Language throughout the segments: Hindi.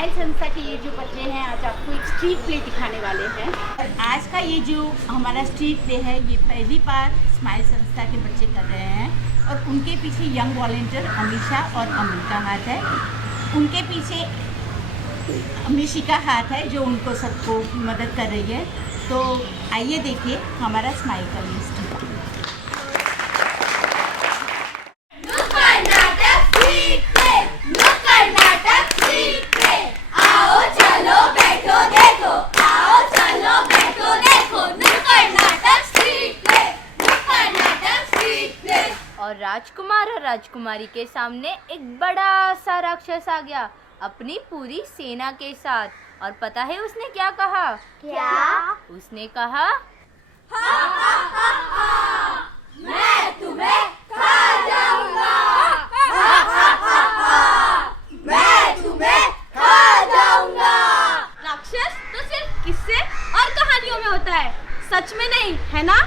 स्माइल संस्था के ये जो बच्चे हैं आज आपको एक स्ट्रीट प्ले दिखाने वाले हैं। और आज का ये जो हमारा स्ट्रीट प्ले है ये पहली बार स्माइल संस्था के बच्चे कर रहे हैं और उनके पीछे यंग वॉलेंटियर अमीशा और अमिन का हाथ है। उनके पीछे अमीशी का हाथ है जो उनको सबको मदद कर रही है। तो आइए देखिए हमारा स्माइल का लिस्ट। और राजकुमार और राजकुमारी के सामने एक बड़ा सा राक्षस आ गया अपनी पूरी सेना के साथ। और पता है उसने क्या कहा? क्या? उसने कहा मैं तुम्हें खा जाऊंगा। मैं तुम्हें खा जाऊंगा। राक्षस तो सिर्फ किस्से और कहानियों में होता है, सच में नहीं, है ना?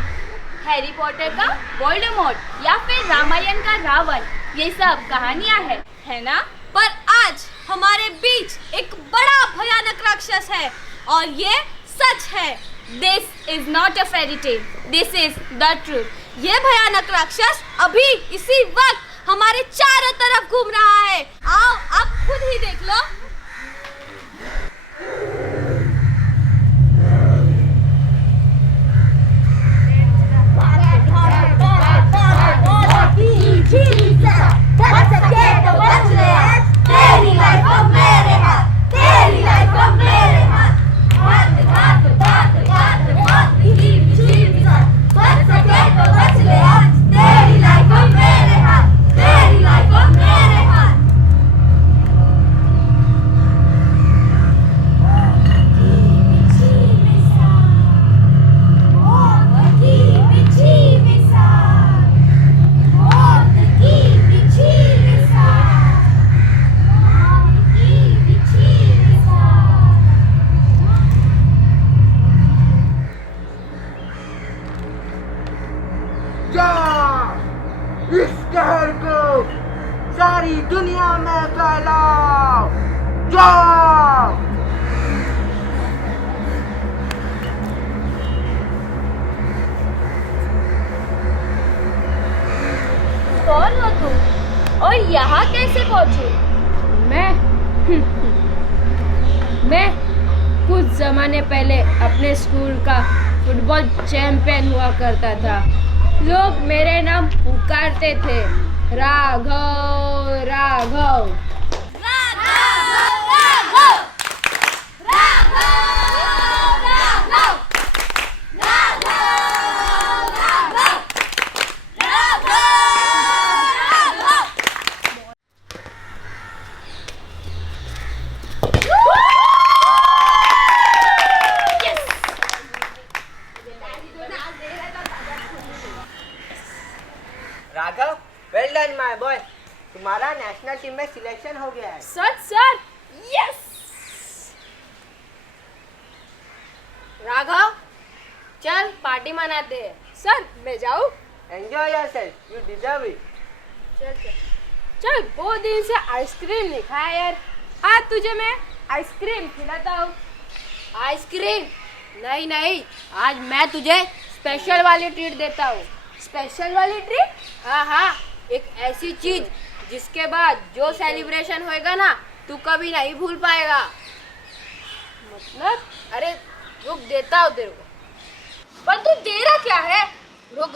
हैरी पॉटर का वोल्डेमॉर्ट या फिर रामायण का रावण, ये सब कहानियां है ना? पर आज हमारे बीच एक बड़ा भयानक राक्षस है और ये सच है। This is not a fairy tale, this is the truth. ये भयानक राक्षस अभी इसी वक्त हमारे चारों तरफ घूम रहा है। आओ आप खुद ही देख लो। इस कहर को सारी दुनिया में फैलाओ। जाओ। कौन हो तुम और यहाँ कैसे पहुँचे? मैं कुछ जमाने पहले अपने स्कूल का फुटबॉल चैंपियन हुआ करता था। लोग मेरे नाम पुकारते थे, Raghav Raghav. Raghav, well done my boy, तुम्हारा नेशनल टीम में सिलेक्शन हो गया है। Sir yes. राघव चल पार्टी मनाते हैं। सर मैं जाऊँ? Enjoy yourself, you deserve it. चल बहुत दिन से आइसक्रीम नहीं खाया यार, आज तुझे मैं आइसक्रीम खिलाता हूँ। आइसक्रीम? नहीं, आज मैं तुझे स्पेशल वाली ट्रीट देता हूँ। स्पेशल वाली ट्रीट? हाँ, एक ऐसी चीज जिसके बाद जो सेलिब्रेशन होएगा ना तू कभी नहीं भूल पाएगा। मतलब? अरे रुक, देता हूँ तेरे को। पर तू दे रहा क्या है? रुक।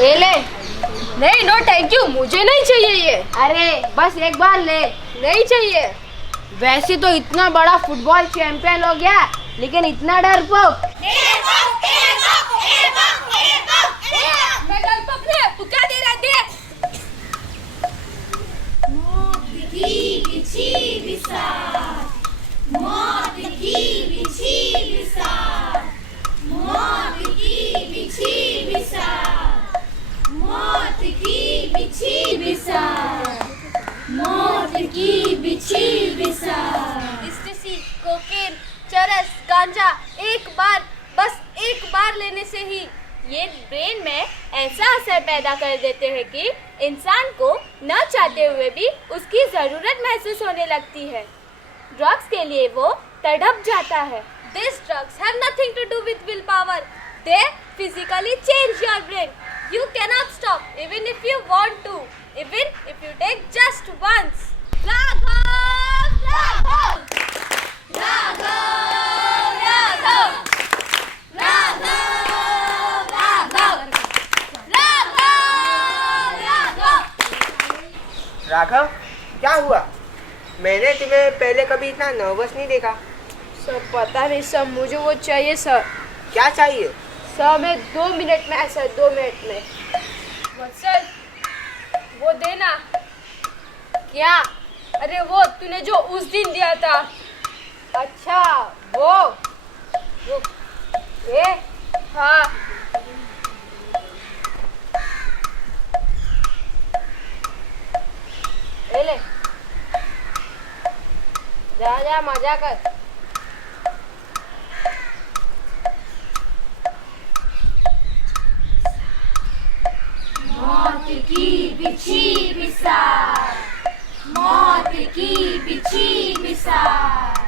ए ले। नहीं, नो थैंक यू, मुझे नहीं चाहिए ये। अरे बस एक बार ले। नहीं चाहिए। वैसे तो इतना बड़ा फुटबॉल चैंपियन हो गया लेकिन इतना डरपोक। तू क्या दे रहा है? कोकेन, चरस, गांजा एक बार, बस एक बार लेने से ही ये ब्रेन में ऐसा असर पैदा कर देते हैं कि इंसान को न चाहते हुए भी उसकी ज़रूरत महसूस होने लगती है। ड्रग्स के लिए वो तड़प जाता है। These drugs have nothing to do with willpower. They physically change your brain. You cannot stop even if you want to, even if you take just once. Raghav! Raghav! Raghav! Raghav! Raghav! Raghav! Raghav, क्या हुआ? मैंने तुम्हें पहले कभी इतना नर्वस नहीं देखा। सर पता नहीं सर, मुझे वो चाहिए सर। क्या चाहिए? सर मैं 2 मिनट में सर, 2 मिनट में। वत्सल वो देना। क्या? अरे वो तूने जो उस दिन दिया था। अच्छा वो ये हाँ ले जा जा मजा कर। मौत की बिछी बिसार, मौत की बिछी बिसार,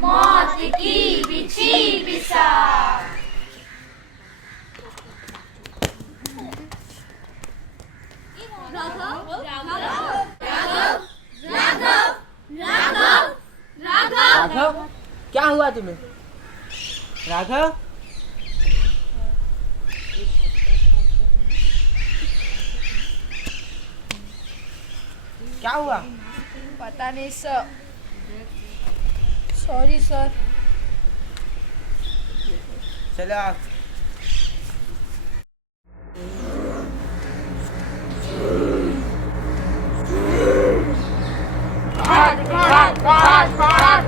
मौत की बिछी बिसार। राघव, क्या हुआ तुम्हें? राघव, क्या हुआ? पता नहीं सर, सॉरी सर। चलो आप।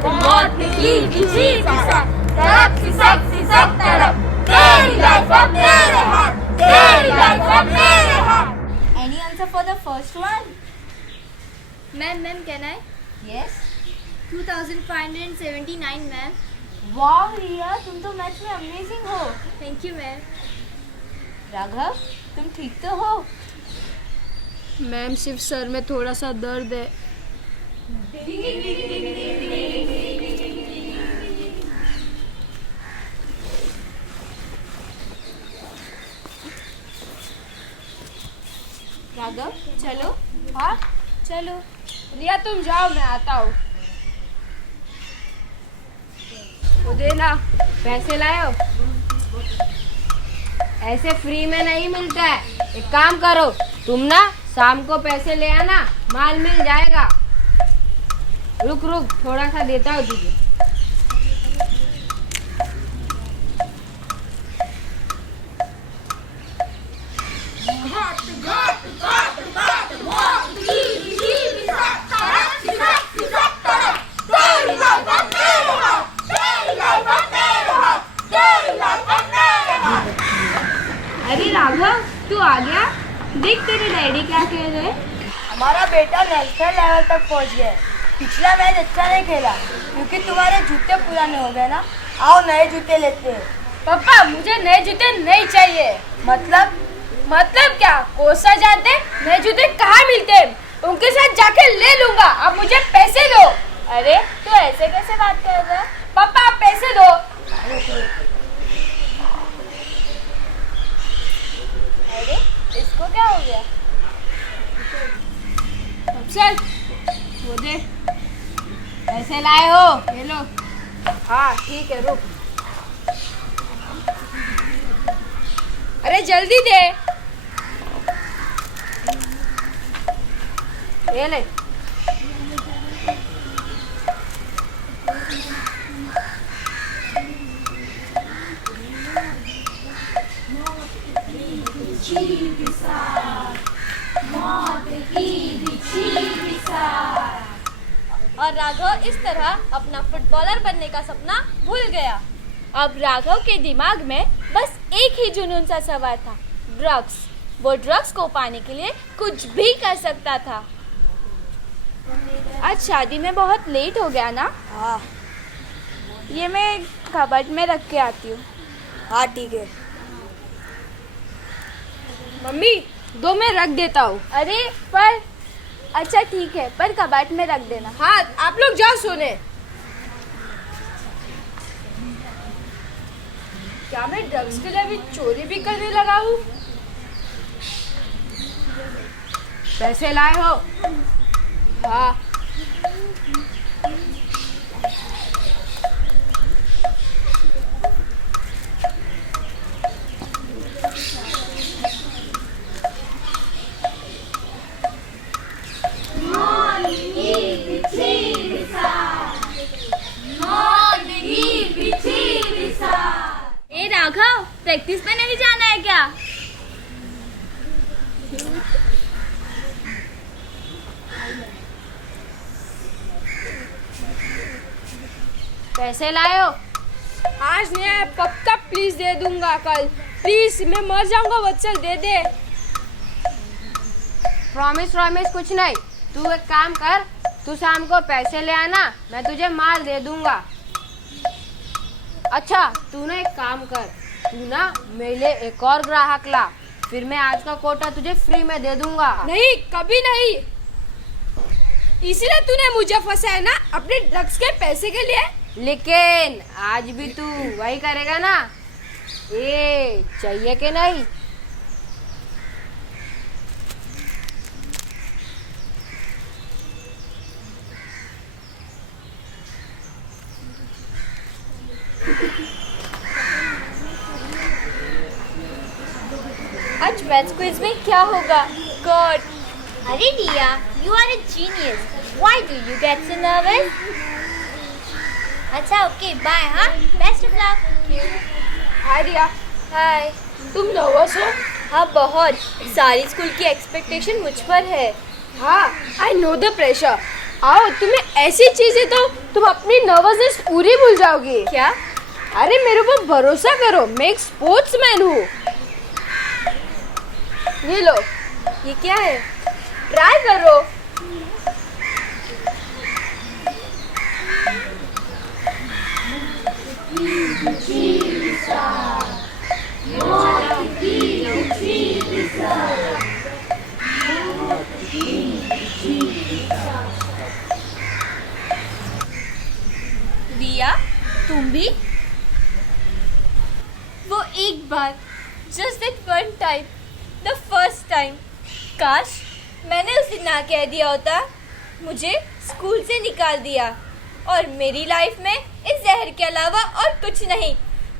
मौत की बिछी बिसार, तड़प सिसक सिसक तड़प, तेरी लाइफ अब मेरे हाथ, तेरी लाइफ अब मेरे हाथ। Any answer for the first one? Ma'am, can I? Yes. 2579, ma'am. Wow, रिया, तुम तो मैच में अमेजिंग हो। Thank you, ma'am. राघव, तुम ठीक तो हो? मैम सिर्फ सर में थोड़ा सा दर्द है। राघव, चलो। हाँ, चलो। रिया तुम जाओ, मैं आता हूँ। वो देना, पैसे लाओ। ऐसे फ्री में नहीं मिलता है। एक काम करो, तुम ना शाम को पैसे ले आना, माल मिल जाएगा। रुक रुक, थोड़ा सा देता हूँ तुझे। अरे राघव, तू आ गया? देख तेरे डैडी क्या कह रहे। हमारा बेटा नेशनल लेवल तक पहुंच गया है। पिछला मैच अच्छा नहीं खेला क्योंकि तुम्हारे जूते पुराने हो गए ना। आओ नए जूते लेते हैं। पापा मुझे नए जूते नहीं चाहिए। मतलब क्या? कोसा जानते नए जूते कहाँ मिलते हैं? उनके साथ जाके ले लूंगा। आप मुझे पैसे दो। अरे तू ऐसे कैसे बात कर रहा है? पापा आप पैसे दो। अरे इसको क्या हो गया? चल वो दे। पैसे लाए हो? ये लो। हाँ ठीक है, रुक। अरे जल्दी दे। ये ले। और राघव इस तरह अपना फुटबॉलर बनने का सपना भूल गया। अब राघव के दिमाग में बस एक ही जुनून सा सवार था, ड्रग्स। वो ड्रग्स को पाने के लिए कुछ भी कर सकता था। आज शादी में बहुत लेट हो गया ना? हाँ ये मैं कबर्ड में रख के आती हूँ। हाँ ठीक है। मम्मी दो मैं रख देता हूँ। अरे पर अच्छा ठीक है, पर कबाट में रख देना। हाँ आप लोग जाओ सोने। क्या मैं ड्रग्स के लिए अभी चोरी भी करने लगा हूँ? पैसे लाए हो? हाँ। ए राघव, प्रैक्टिस पे नहीं जाना है क्या? पैसे लाए हो? आज नहीं आया, पक्का प्लीज दे दूंगा कल। प्लीज मैं मर जाऊंगा वत्सल, दे दे। प्रॉमिस कुछ नहीं। तू एक काम कर, तू शाम को पैसे ले आना, मैं तुझे माल दे दूंगा। अच्छा तू ना एक काम कर, तू ना मेरे लिए एक और ग्राहक ला, फिर मैं आज का कोटा तुझे फ्री में दे दूंगा। नहीं कभी नहीं, इसीलिए तूने मुझे फंसाया ना अपने ड्रग्स के पैसे के लिए। लेकिन आज भी तू वही करेगा ना? ये चाहिए कि नहीं? आज मैथ्स क्विज में क्या होगा? गॉड। अरे रिया, you are a genius. Why do you get so nervous? अच्छा ओके बाय। हाँ बेस्ट ऑफ लक। हाय रिया। हाय। तुम नर्वस हो? हाँ बहुत, सारी स्कूल की एक्सपेक्टेशन मुझ पर है। हाँ आई नो द प्रेशर। आओ तुम्हें ऐसी चीजें तो तुम अपनी नर्वसनेस पूरी भूल जाओगी। क्या? अरे मेरे को भरोसा करो, मैं एक स्पोर्ट्समैन हूँ। ये लो। ये क्या है? ट्राई करो। रिया, तुम भी? वो एक बार, just that one time, the first time. काश मैंने उसे ना कह दिया होता, मुझे स्कूल से निकाल दिया और मेरी लाइफ में इस जहर के अलावा और कुछ नहीं।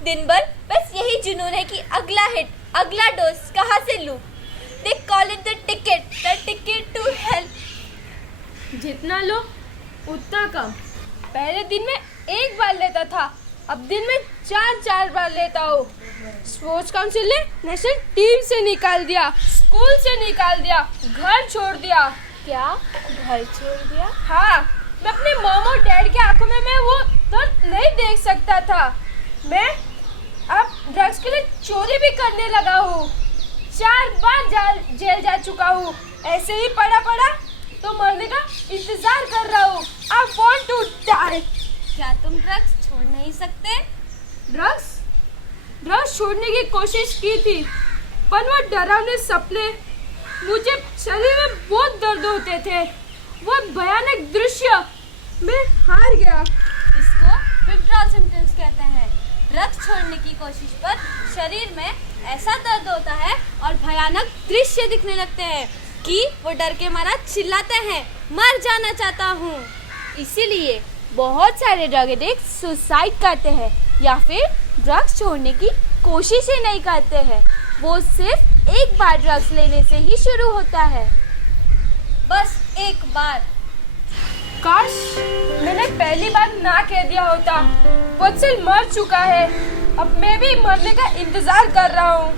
दिन भर बस यही जुनून है कि अगला हिट, अगला डोज कहाँ से लूँ। They call it the ticket to help. जितना लो उतना कम। पहले दिन में एक बार लेता था, अब दिन में 4 बार लेता हूँ। स्पोर्ट्स काउंसिल ने नेशनल टीम से निकाल दिया, स्कूल से निकाल दिया, घर छोड़ दिया। क्या? घर छोड़ दिया? हाँ, मैं अपने मॉम और डैड के आंखों में मैं वो दर्द नहीं देख सकता था। मैं अब ड्रग्स के लिए चोरी भी करने लगा हूँ। 4 बार जेल जा चुका हूँ। ऐसे ही पड़ा तो मरने का इंतजार कर रहा हूँ। I want to die। क्या तुम ड्रग्स छोड़ नहीं सकते? ड्रग्स छोड़ने की कोशिश की थी, पर वो डरावने सपने, मुझे शरीर में बहुत दर्द होते थे, वो भयानक दृश्य, मैं हार गया। इसको विथड्रॉल सिम्पटम्स कहते हैं। ड्रग्स छोड़ने की कोशिश पर शरीर में ऐसा दर्द होता है और भयानक दृश्य दिखने लगते हैं कि वो डर के मारा चिल्लाते हैं, मर जाना चाहता हूँ। इसीलिए बहुत सारे ड्रग एडिक्ट सुसाइड करते हैं या फिर ड्रग्स छोड़ने की कोशिश ही नहीं करते हैं। वो सिर्फ एक बार ड्रग्स लेने से ही शुरू होता है, बस एक बार। काश मैंने पहली बार ना कह दिया होता। वत्सल मर चुका है, अब मैं भी मरने का इंतजार कर रहा हूँ।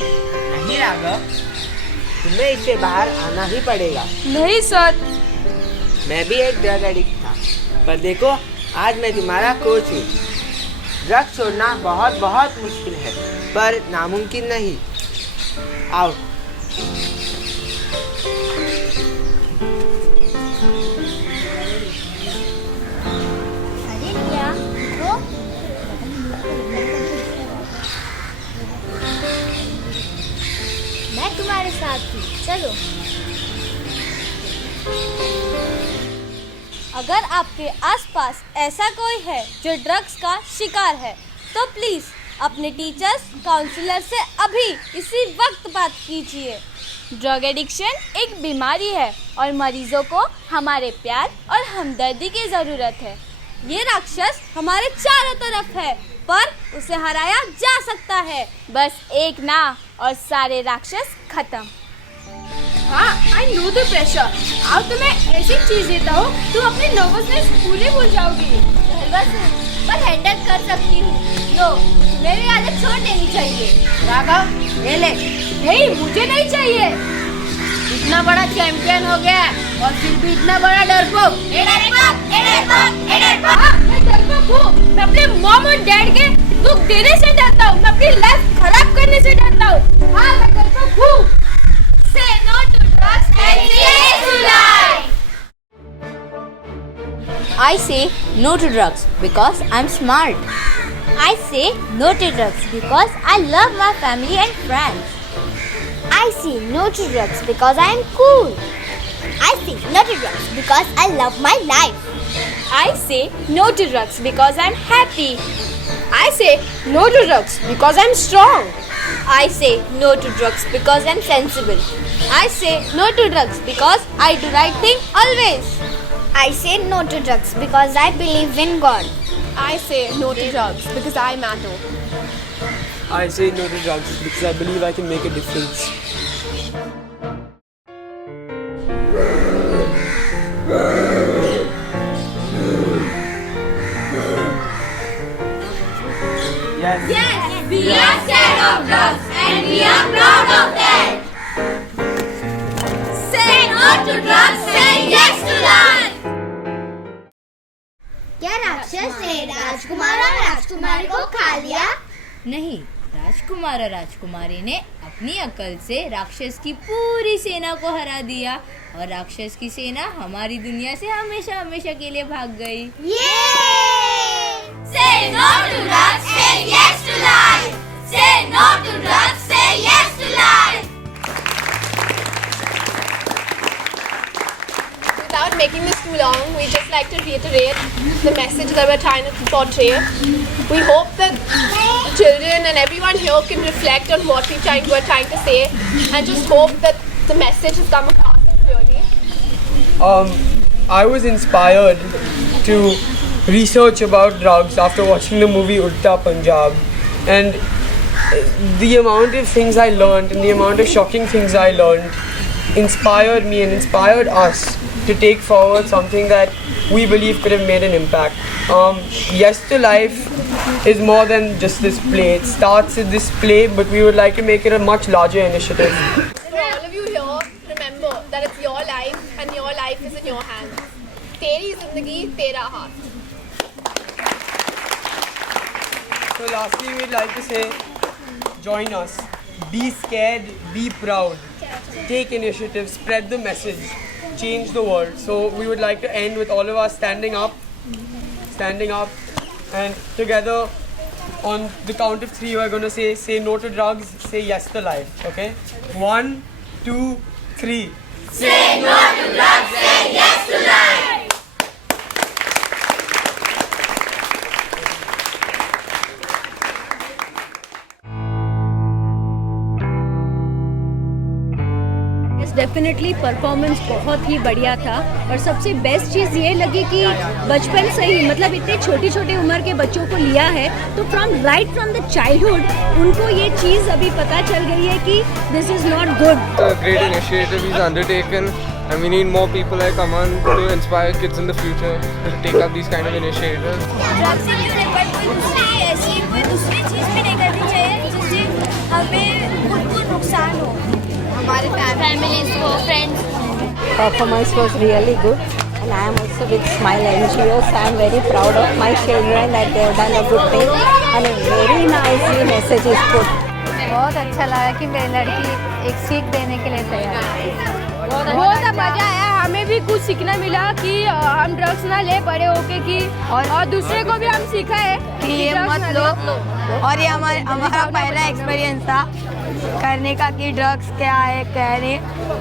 नहीं राघव, तुम्हें इससे बाहर आना ही पड़ेगा। नहीं सर। मैं भी एक ड्रग एडिक्ट था, पर देखो आज मैं तुम्हारा कोच हूँ। ड्रग्स छोड़ना बहुत मुश्किल है, पर नामुमकिन नहीं। आओ। अरे रिया, वो तुम्हारे साथ थी, चलो। अगर आपके आसपास ऐसा कोई है जो ड्रग्स का शिकार है तो प्लीज़ अपने टीचर्स, काउंसलर से अभी इसी वक्त बात कीजिए। ड्रग एडिक्शन एक बीमारी है और मरीजों को हमारे प्यार और हमदर्दी की ज़रूरत है। ये राक्षस हमारे चारों तरफ है पर उसे हराया जा सकता है, बस एक ना और सारे राक्षस खत्म। हाँ, आई नो द प्रेशर। अब तो मैं ऐसी चीज देता हूँ तुम अपनी नर्वसनेस पूरी भूल जाओगी। नर्वस हूँ पर हैंडल कर सकती हूँ। लो, मेरी आदत छोड़ देनी चाहिए। राघव, ये ले। नहीं, मुझे नहीं चाहिए। इतना बड़ा चैंपियन हो गया और फिर भी इतना बड़ा डरपोक। हाँ, मैं डरपोक हूँ। मैं अपने मॉम और डैड के दुख देने से डरता हूँ। मैं अपनी लाइफ खराब करने से डरता हूँ। हाँ, मैं डरपोक हूँ। Say no to drugs and yes to life. I say no to drugs because I'm smart. I say no to drugs because I love my family and friends. I say no to drugs because I am cool. I say no to drugs because I love my life. I say no to drugs because I'm happy. I say no to drugs because I'm strong. I say no to drugs because I'm sensible. I say no to drugs because I do right thing always. I say no to drugs because I believe in God. I say no to drugs because I matter. I say no to drugs because I believe I can make a difference. Yes, we are scared of drugs and we are proud of that. Say no to drugs, say yes to life. क्या राक्षस ने राजकुमार और राजकुमारी को खा लिया? नहीं, राजकुमार और राजकुमारी ने अपनी अकल से राक्षस की पूरी सेना को हरा दिया और राक्षस की सेना हमारी दुनिया से हमेशा हमेशा के लिए भाग गई। Say no to drugs, say yes to life. Say no to drugs, say yes to life. Without making this too long, we just like to reiterate the message that we're trying to portray. We hope that children and everyone here can reflect on what we're trying to say, and just hope that the message has come across clearly. I was inspired to research about drugs after watching the movie Udta Punjab, and the amount of things I learned and the amount of shocking things I learned inspired me and inspired us to take forward something that we believe could have made an impact. Yes to Life is more than just this play. It starts with this play, but we would like to make it a much larger initiative. For all of you here, remember that it's your life and your life is in your hands. Teri zindagi, tera haath. So lastly, we'd like to say, join us. Be scared, be proud. Take initiative, spread the message, change the world. So we would like to end with all of us standing up, and together on the count of 3, we're going to say no to drugs, say yes to life. Okay? 1, 2, 3. Say no to drugs, say yes to life. Definitely performance बहुत ही बढ़िया था और सबसे बेस्ट चीज़ ये लगी कि बचपन से ही मतलब इतने छोटी छोटी उम्र के बच्चों को लिया है तो फ्रॉम द चाइल्डहुड उनको ये चीज़ अभी पता चल गई है कि this is not good. Great initiative is undertaken and we need more people like Aman to inspire kids in the future to take up these kind of initiatives. Drugs से क्यों नहीं पर कोई दूसरी चीज़ भी नहीं करनी चाहिए जिससे हमें खुद को नुकसान हो, हमारे फैमिलीज को, friends. Performance was really good and I am also with Smile NGOs. I am very proud of my children that they have done a good thing and a very nicely message is put. बहुत अच्छा लगा कि मेरी लड़की एक सीख देने के लिए तैयार है। बहुत मजा आया, हमें भी कुछ सीखने मिला कि हम ड्रग्स ना ले बड़े होके कि और दूसरे को भी हम सिखा है कि ये मत लो। और ये हमारा पहला एक्सपीरियंस था करने का कि ड्रग्स क्या है क्या नहीं,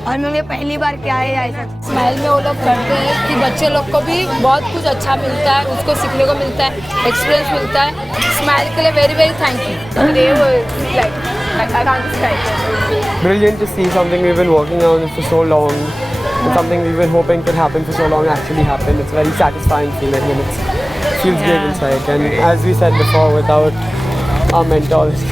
और मुझे पहली बार क्या है ऐसा। स्माइल में वो लोग करते हैं कि बच्चे लोग को भी बहुत कुछ अच्छा मिलता है, उसको सीखने को मिलता है, एक्सपीरियंस मिलता है। स्माइल के लिए very very thank you. Brilliant to see something we've been working on for so long, and something we've been hoping could happen for so long actually happen. It's a very satisfying feeling, and it feels great inside. And as we said before, without our mentors,